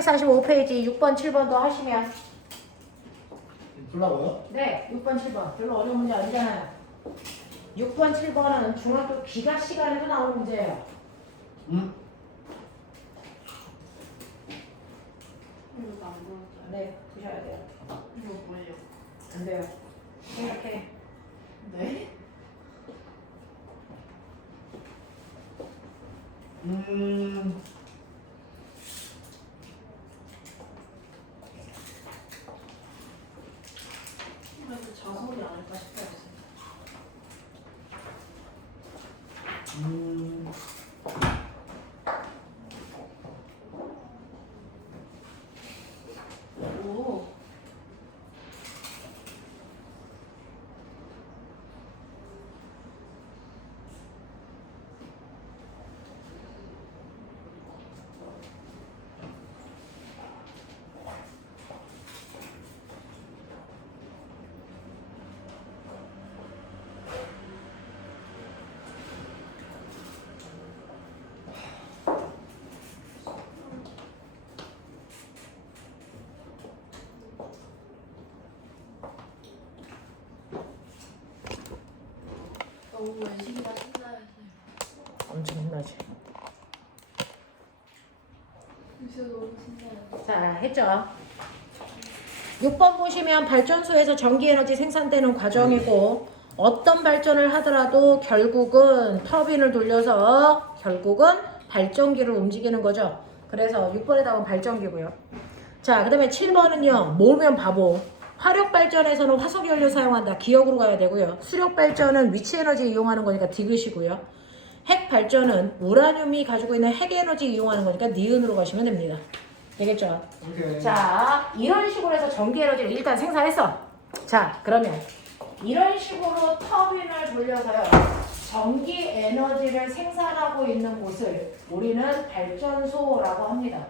345페이지 6번, 7번도 하시면. 풀라고요? 네, 6번, 7번. 별로 어려운 문제 아니잖아요. 6번, 7번은 중학교 기가 시간에도 나오는 문제예요. 응? 이거 안 보였어요. 네, 보셔야 돼요. 이거 뭐예요? 안 돼요. 생각해. 네? 그래도 자석이 아닐까 싶어요. 오. 너무 열심히가 끝나야지. 엄청 힘나지. 진짜 너무 신나요. 자, 했죠? 6번 보시면 발전소에서 전기에너지 생산되는 과정이고 어떤 발전을 하더라도 결국은 터빈을 돌려서 결국은 발전기를 움직이는 거죠. 그래서 6번에 답은 발전기고요. 자, 그 다음에 7번은요. 모르면 바보. 화력발전에서는 화석연료 사용한다. 기억으로 가야 되고요. 수력발전은 위치에너지 이용하는 거니까 디귿이고요. 핵발전은 우라늄이 가지고 있는 핵에너지 이용하는 거니까 니은으로 가시면 됩니다. 되겠죠? 오케이. 자, 이런 식으로 해서 전기에너지를 일단 생산했어. 자, 그러면 이런 식으로 터빈을 돌려서요. 전기에너지를 생산하고 있는 곳을 우리는 발전소라고 합니다.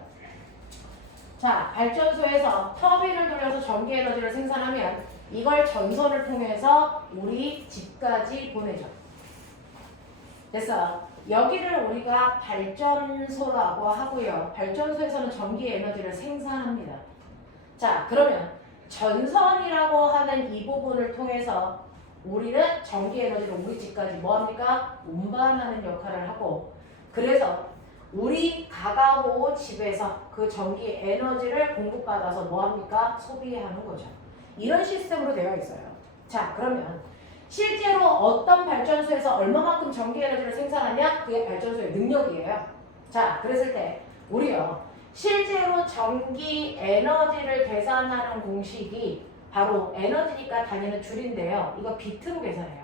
자, 발전소에서 터빈을 돌려서 전기에너지를 생산하면 이걸 전선을 통해서 우리 집까지 보내죠. 됐어. 여기를 우리가 발전소라고 하고요. 발전소에서는 전기에너지를 생산합니다. 자, 그러면 전선이라고 하는 이 부분을 통해서 우리는 전기에너지를 우리 집까지 뭐합니까? 운반하는 역할을 하고, 그래서 우리 가가호 집에서 그 전기 에너지를 공급받아서 뭐합니까? 소비하는 거죠. 이런 시스템으로 되어 있어요. 자, 그러면 실제로 어떤 발전소에서 얼마만큼 전기 에너지를 생산하냐? 그게 발전소의 능력이에요. 자, 그랬을 때 우리요. 실제로 전기 에너지를 계산하는 공식이 바로 에너지니까 단위는 줄인데요. 이거 비트로 계산해요.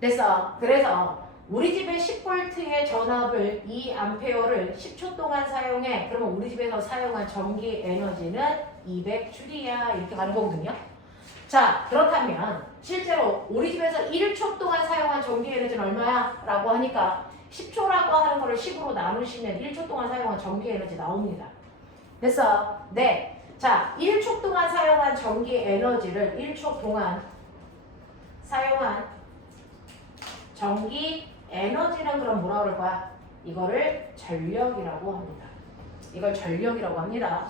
됐어. 그래서 우리 집에 10V의 전압을 2A를 10초 동안 사용해. 그러면 우리 집에서 사용한 전기 에너지는 200줄이야. 이렇게 가는 거거든요. 자, 그렇다면 실제로 우리 집에서 1초 동안 사용한 전기 에너지는 얼마야? 라고 하니까 10초라고 하는 거를 10으로 나누시면 1초 동안 사용한 전기 에너지 나옵니다. 됐어? 네. 자, 1초 동안 사용한 전기 에너지를 1초 동안 사용한 전기 에너지는 그럼 뭐라 그럴 거야? 이거를 전력이라고 합니다. 이걸 전력이라고 합니다.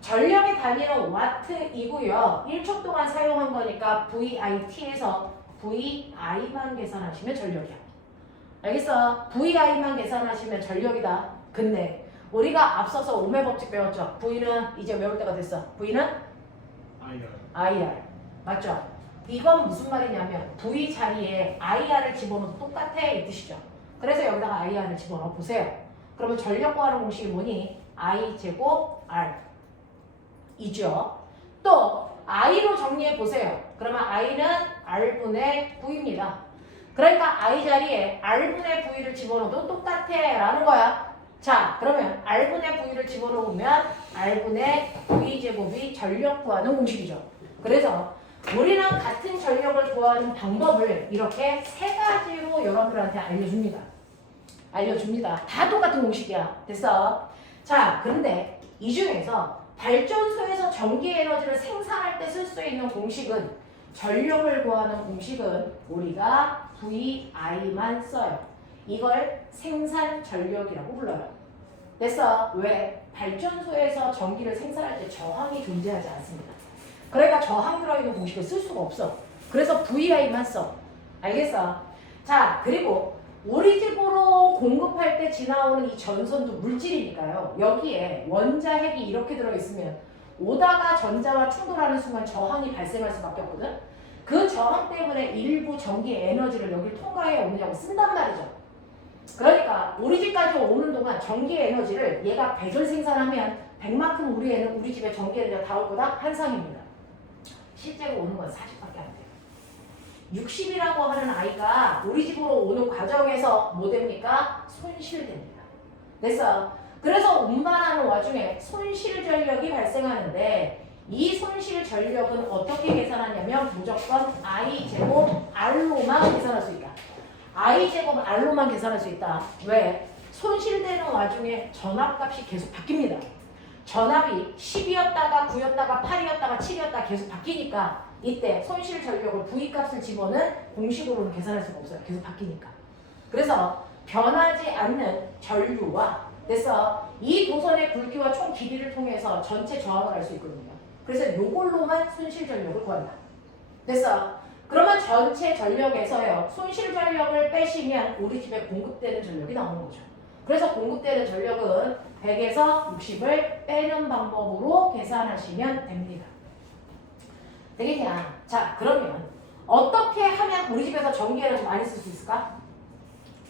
전력의 단위는 와트이고요. 1초 동안 사용한 거니까 VIT에서 VI만 계산하시면 전력이야. 알겠어? VI만 계산하시면 전력이다. 근데 우리가 앞서서 오메 법칙 배웠죠? V는 이제 외울 때가 됐어. V는 IR. 맞죠? 이건 무슨 말이냐면 V 자리에 IR을 집어넣어도 똑같아 이 뜻이죠. 그래서 여기다가 IR을 집어넣어 보세요. 그러면 전력 구하는 공식이 뭐니? I 제곱 R 이죠. 또 I로 정리해 보세요. 그러면 I는 R분의 V입니다. 그러니까 I 자리에 R분의 V를 집어넣어도 똑같아 라는 거야. 자, 그러면 R분의 V를 집어넣으면 R분의 V 제곱이 전력 구하는 공식이죠. 그래서 우리는 같은 전력을 구하는 방법을 이렇게 세 가지로 여러분들한테 알려줍니다. 다 똑같은 공식이야. 됐어? 자, 그런데 이 중에서 발전소에서 전기 에너지를 생산할 때 쓸 수 있는 공식은 전력을 구하는 공식은 우리가 VI만 써요. 이걸 생산 전력이라고 불러요. 됐어? 왜? 발전소에서 전기를 생산할 때 저항이 존재하지 않습니다. 그러니까 저항 들어있는 공식을 쓸 수가 없어. 그래서 VI만 써. 알겠어? 자, 그리고 우리 집으로 공급할 때 지나오는 이 전선도 물질이니까요. 여기에 원자 핵이 이렇게 들어있으면 오다가 전자와 충돌하는 순간 저항이 발생할 수밖에 없거든. 그 저항 때문에 일부 전기 에너지를 여기 통과해 오느냐고 쓴단 말이죠. 그러니까 우리 집까지 오는 동안 전기 에너지를 얘가 100을 생산하면 100만큼 우리 집에 전기 에너지가 다 올 거다? 환상입니다. 실제로 오는 건 40밖에 안 돼요. 60이라고 하는 아이가 우리 집으로 오는 과정에서 뭐 됩니까? 손실됩니다. 됐어? 그래서 운반하는 와중에 손실 전력이 발생하는데 이 손실 전력은 어떻게 계산하냐면 무조건 I제곱 R로만 계산할 수 있다. I제곱 R로만 계산할 수 있다. 왜? 손실되는 와중에 전압값이 계속 바뀝니다. 전압이 10이었다가 9였다가 8이었다가 7이었다가 계속 바뀌니까 이때 손실 전력을 V값을 집어넣은 공식으로는 계산할 수가 없어요. 계속 바뀌니까. 그래서 변하지 않는 전류와 그래서 이 도선의 굵기와 총 길이를 통해서 전체 저항을 알 수 있거든요. 그래서 요걸로만 손실 전력을 구한다. 됐어? 그러면 전체 전력에서요. 손실 전력을 빼시면 우리 집에 공급되는 전력이 나오는 거죠. 그래서 공급되는 전력은 100에서 60을 빼는 방법으로 계산하시면 됩니다. 되겠냐? 자, 그러면 어떻게 하면 우리 집에서 전기를 많이 쓸 수 있을까?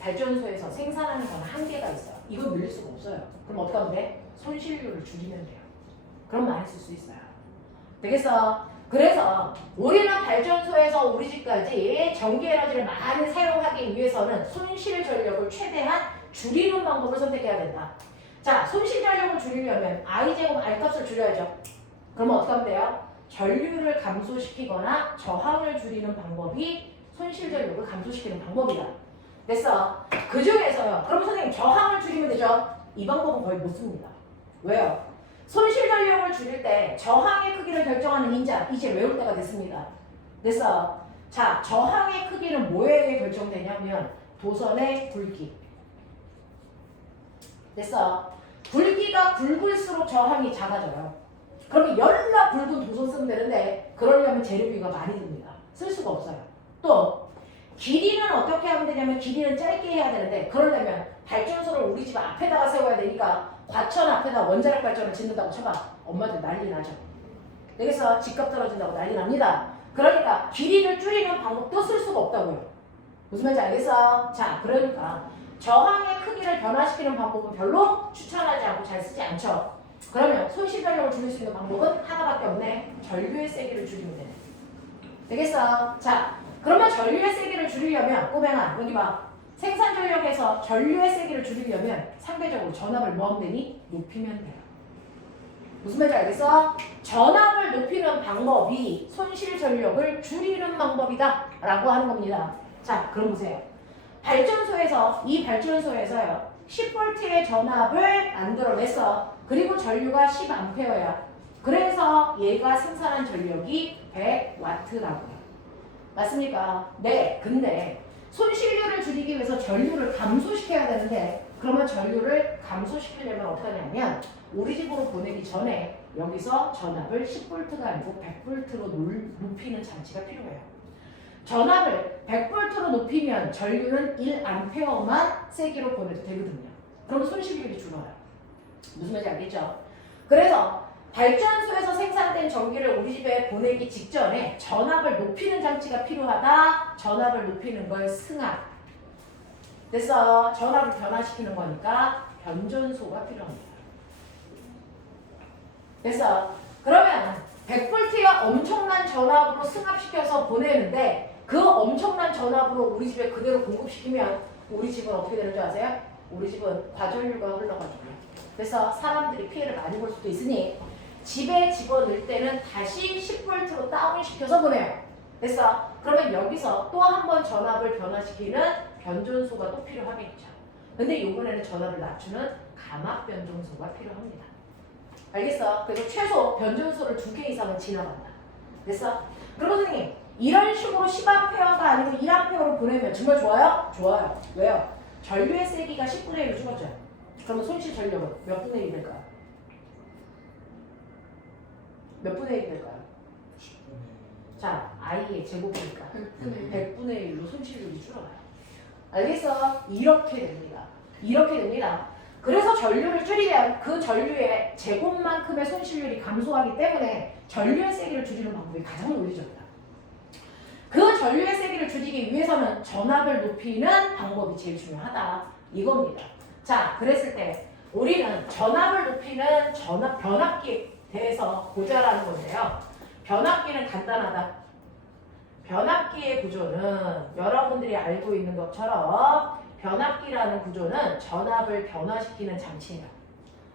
발전소에서 생산하는 건 한계가 있어요. 이건 늘릴 수가 없어요. 그럼 어떻게 하면 돼? 손실률을 줄이면 돼요. 그럼 많이 쓸 수 있어요. 되겠어? 그래서 우리는 발전소에서 우리 집까지 전기 에너지를 많이 사용하기 위해서는 손실 전력을 최대한 줄이는 방법을 선택해야 된다. 자, 손실 전력을 줄이려면 I제곱 R값을 줄여야죠. 그럼 어떻게 하면 돼요? 전류를 감소시키거나 저항을 줄이는 방법이 손실 전력을 감소시키는 방법이다. 됐어? 그 중에서요. 그럼 선생님 저항을 줄이면 되죠? 이 방법은 거의 못 씁니다. 왜요? 손실 전력을 줄일 때 저항의 크기를 결정하는 인자 이제 외울 때가 됐습니다. 됐어? 자, 저항의 크기는 뭐에 의해 결정되냐면 도선의 굵기. 됐어? 굵기가 굵을수록 저항이 작아져요. 그러면 열나 굵은 도선 쓰면 되는데 그러려면 재료비가 많이 듭니다. 쓸 수가 없어요. 또 길이는 어떻게 하면 되냐면 길이는 짧게 해야 되는데 그러려면 발전소를 우리 집 앞에다가 세워야 되니까 과천 앞에다 원자력 발전을 짓는다고 쳐봐. 엄마들 난리 나죠. 여기서 집값 떨어진다고 난리 납니다. 그러니까 길이를 줄이는 방법도 쓸 수가 없다고요. 무슨 말인지 알겠어? 자, 그러니까 저항의 크기를 변화시키는 방법은 별로 추천하지 않고 잘 쓰지 않죠. 그러면 손실 전력을 줄일 수 있는 방법은 하나밖에 없네. 전류의 세기를 줄이면 되네. 되겠어? 자, 그러면 전류의 세기를 줄이려면 꼬맹아 여기 봐. 생산 전력에서 전류의 세기를 줄이려면 상대적으로 전압을 뭐 하면 되니? 높이면 돼요. 무슨 말인지 알겠어? 전압을 높이는 방법이 손실 전력을 줄이는 방법이다 라고 하는 겁니다. 자, 그럼 보세요. 발전소에서 이 발전소에서요 10V의 전압을 만들어냈어. 그리고 전류가 10A야. 그래서 얘가 생산한 전력이 100W라고요. 맞습니까? 네. 근데 손실률을 줄이기 위해서 전류를 감소시켜야 되는데 그러면 전류를 감소시키려면 어떻게 하냐면 우리 집으로 보내기 전에 여기서 전압을 10V가 아니고 100V로 높이는 장치가 필요해요. 전압을 100V로 높이면 전류는 1A만 세기로 보내도 되거든요. 그러면 손실률이 줄어요. 무슨 말인지 알겠죠? 그래서 발전소에서 생산된 전기를 우리 집에 보내기 직전에 전압을 높이는 장치가 필요하다. 전압을 높이는 걸 승합. 됐어. 전압을 변화시키는 거니까 변전소가 필요합니다. 됐어. 그러면 100V가 엄청난 전압으로 승합시켜서 보내는데 그 엄청난 전압으로 우리 집에 그대로 공급시키면 우리 집은 어떻게 되는 줄 아세요? 우리 집은 과전류가 흘러가지고요. 그래서 사람들이 피해를 많이 볼 수도 있으니 집에 집어넣을 때는 다시 10V로 다운시켜서 보내요. 됐어? 그러면 여기서 또 한 번 전압을 변화시키는 변전소가 또 필요하겠죠. 근데 이번에는 전압을 낮추는 감압 변전소가 필요합니다. 알겠어? 그래서 최소 변전소를 2개 이상은 지나간다. 됐어? 그럼 선생님 이런 식으로 10A가 아니고 1A로 보내면 정말 좋아요? 좋아요. 왜요? 전류의 세기가 10분의 1로 줄었죠. 그러면 손실 전력은 몇 분의 1 될까요? 몇 분의 1이 될까요? 자, i의 제곱이니까 100분의 1로 손실률이 줄어가요. 알겠어? 이렇게 됩니다. 이렇게 됩니다. 그래서 전류를 줄이면 그 전류의 제곱만큼의 손실률이 감소하기 때문에 전류의 세기를 줄이는 방법이 가장 논리적이다. 그 전류의 세기를 줄이기 위해서는 전압을 높이는 방법이 제일 중요하다. 이겁니다. 자, 그랬을 때 우리는 전압을 높이는 변압기에 대해서 보자라는 건데요. 변압기는 간단하다. 변압기의 구조는 여러분들이 알고 있는 것처럼 변압기라는 구조는 전압을 변화시키는 장치예요.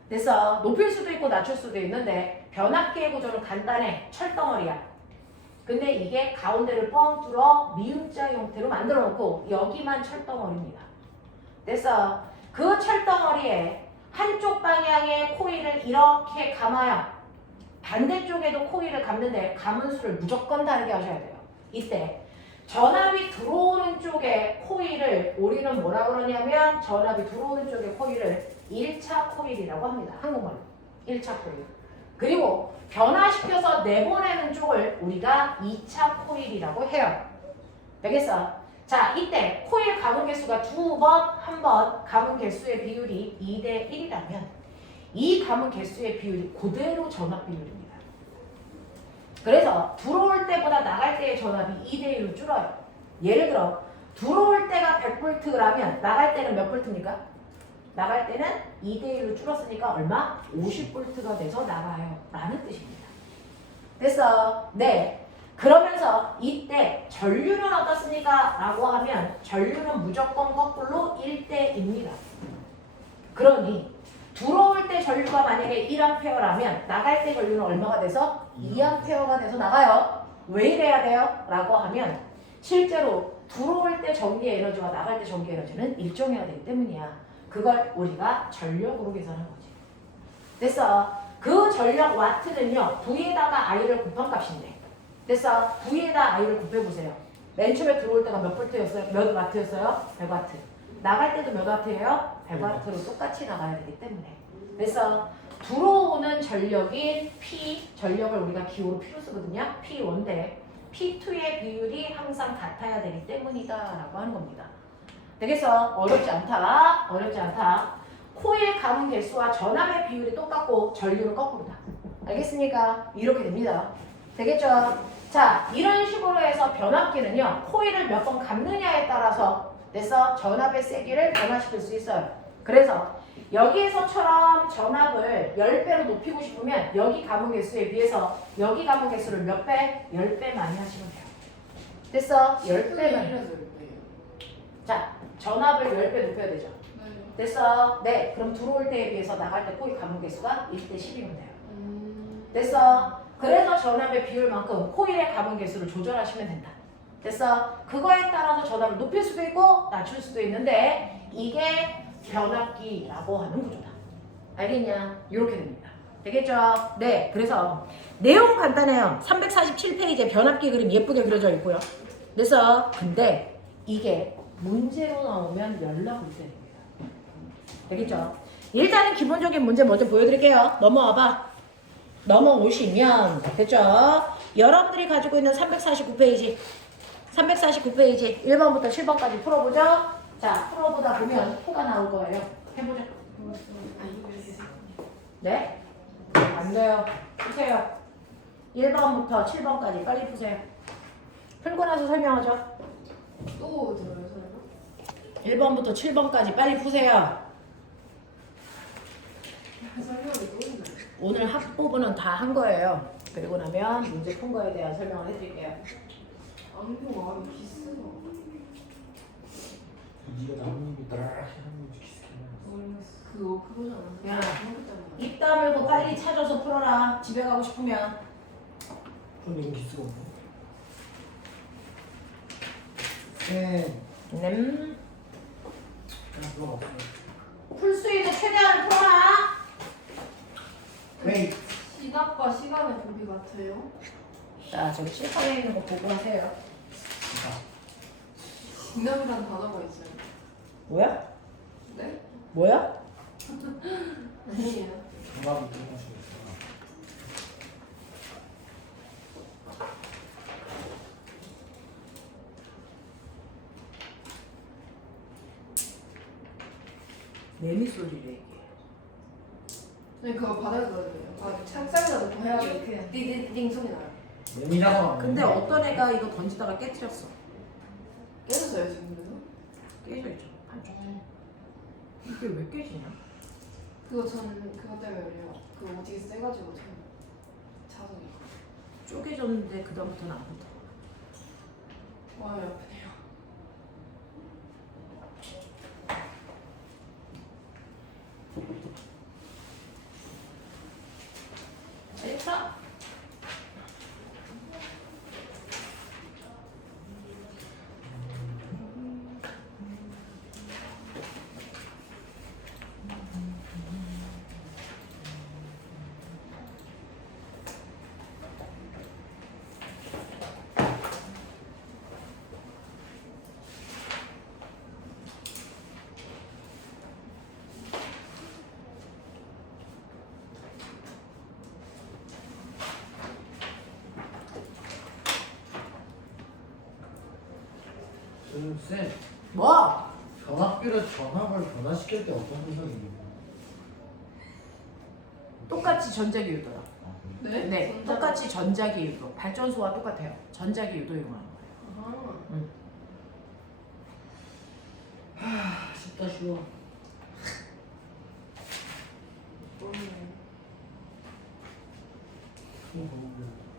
그래서 높일 수도 있고 낮출 수도 있는데 변압기의 구조는 간단해. 철덩어리야. 근데 이게 가운데를 뻥 뚫어 미음자 형태로 만들어 놓고 여기만 철덩어리입니다. 그래서 그 철덩어리에 한쪽 방향의 코일을 이렇게 감아요. 반대쪽에도 코일을 감는데 감은 수를 무조건 다르게 하셔야 돼요. 이때 전압이 들어오는 쪽에 코일을 우리는 뭐라 그러냐면 전압이 들어오는 쪽에 코일을 1차 코일이라고 합니다. 한국말로 1차 코일. 그리고 변화시켜서 내보내는 쪽을 우리가 2차 코일이라고 해요. 알겠어? 자, 이때 코일 감은 개수가 두 번, 한 번 감은 개수의 비율이 2대 1이라면 이 감은 개수의 비율이 그대로 전압 비율입니다. 그래서 들어올 때보다 나갈 때의 전압이 2대 1로 줄어요. 예를 들어 들어올 때가 100V라면 나갈 때는 몇 V입니까? 나갈 때는 2대 1로 줄었으니까 얼마? 50V가 돼서 나가요. 라는 뜻입니다. 됐어? 네. 그러면서 이때 전류는 어떻습니까? 라고 하면 전류는 무조건 거꾸로 1대입니다. 그러니 들어올 때 전류가 만약에 1A라면 나갈 때 전류는 얼마가 돼서? 2A가 돼서 나가요. 왜 이래야 돼요? 라고 하면 실제로 들어올 때 전기 에너지와 나갈 때 전기 에너지는 일정해야 되기 때문이야. 그걸 우리가 전력으로 계산한 거지. 됐어? 그 전력 와트는요. V에다가 I를 곱한 값인데 됐어? V에다 I를 곱해보세요. 맨 처음에 들어올 때가 몇 볼트였어요? 몇 와트였어요? 100와트. 나갈 때도 몇 와트예요? 100와트로 똑같이 나가야 되기 때문에. 그래서 들어오는 전력인 P, 전력을 우리가 기호로 P로 쓰거든요. P1대 P2의 비율이 항상 같아야 되기 때문이다 라고 하는 겁니다. 되겠어? 어렵지 않다. 어렵지 않다. 코일 감은 개수와 전압의 비율이 똑같고 전류는 거꾸로다. 알겠습니까? 이렇게 됩니다. 되겠죠? 자, 이런 식으로 해서 변압기는요. 코일을 몇 번 감느냐에 따라서 됐어? 전압의 세기를 변화시킬 수 있어요. 그래서 여기에서처럼 전압을 10배로 높이고 싶으면 여기 감은 개수에 비해서 여기 감은 개수를 몇 배? 10배 많이 하시면 돼요. 됐어? 10배만. 자, 전압을 10배 높여야 되죠. 됐어? 네. 그럼 들어올 때에 비해서 나갈 때 코일 감은 개수가 1대 10이면 돼요. 됐어? 그래서 전압의 비율만큼 코일의 감은 개수를 조절하시면 된다. 됐어? 그거에 따라서 전압을 높일 수도 있고 낮출 수도 있는데 이게 변압기라고 하는 구조다. 알겠냐? 이렇게 됩니다. 되겠죠? 네. 그래서 내용 간단해요. 347페이지에 변압기 그림 예쁘게 그려져 있고요. 그래서 근데 이게 문제로 나오면 연락을 드립니다. 되겠죠? 일단은 기본적인 문제 먼저 보여드릴게요. 넘어와봐. 넘어오시면 됐죠? 여러분들이 가지고 있는 349페이지 349페이지 1번부터 7번까지 풀어보죠. 자, 풀어보다 보면 표가 나올 거예요. 해보죠. 네? 안 돼요. 푸세요. 1번부터 7번까지 빨리 푸세요. 풀고 나서 설명하죠. 또 들어요, 설마? 1번부터 7번까지 빨리 푸세요. 설명이 또 있나요? 오늘 학부분은 다 한 거예요. 그리고 나면 문제 푼 거에 대한 설명을 해드릴게요. 안경 안에 기스가. 네가 나무님이 따라 하는 거 비슷해. 그거잖아. 야, 그거 때문에. 입 다물고 빨리 찾아서 풀어라. 집에 가고 싶으면. 그럼 이거 기스가 없네. 쌤, 그냥 그거 없어. 풀 수 있는 최대한 풀어라. 웨이. 시각과 시간의 고비 같아요. 자, 저기 칠판에 있는 거 보고 하세요. 진감이라는 단어가 있어요. 뭐야? 네? 뭐야? 아니에요. 정답이 그런 것이 있어. 매미 소리를 얘기해. 근데 그거 바닥에 넣어야 돼요. 아, 책상에다 놓고 해야 이렇게 띠디딩 소리 나요. 내미잖아. 근데 어떤 애가 이거 던지다가 깨트렸어. 깨졌어요 지금 그래서? 깨져 있죠. 반쪽. 이게 왜 깨지냐? 그거 전 그것 때문에 그래요. 그거 어떻게 세가지고 전 자석이. 쪼개졌는데 그 다음부터는 안 붙어. 와 아프네요. 됐어. 쌤, 뭐? 전압비를 전압을 변화시킬 때 어떤 분석이 있나요? 똑같이 전자기 유도요. 네? 네, 전자- 똑같이 전자기 유도. 발전소와 똑같아요. 전자기 유도 이용하는 거예요. 아하. 쉽다 쉬워. 모르네. 그거 보면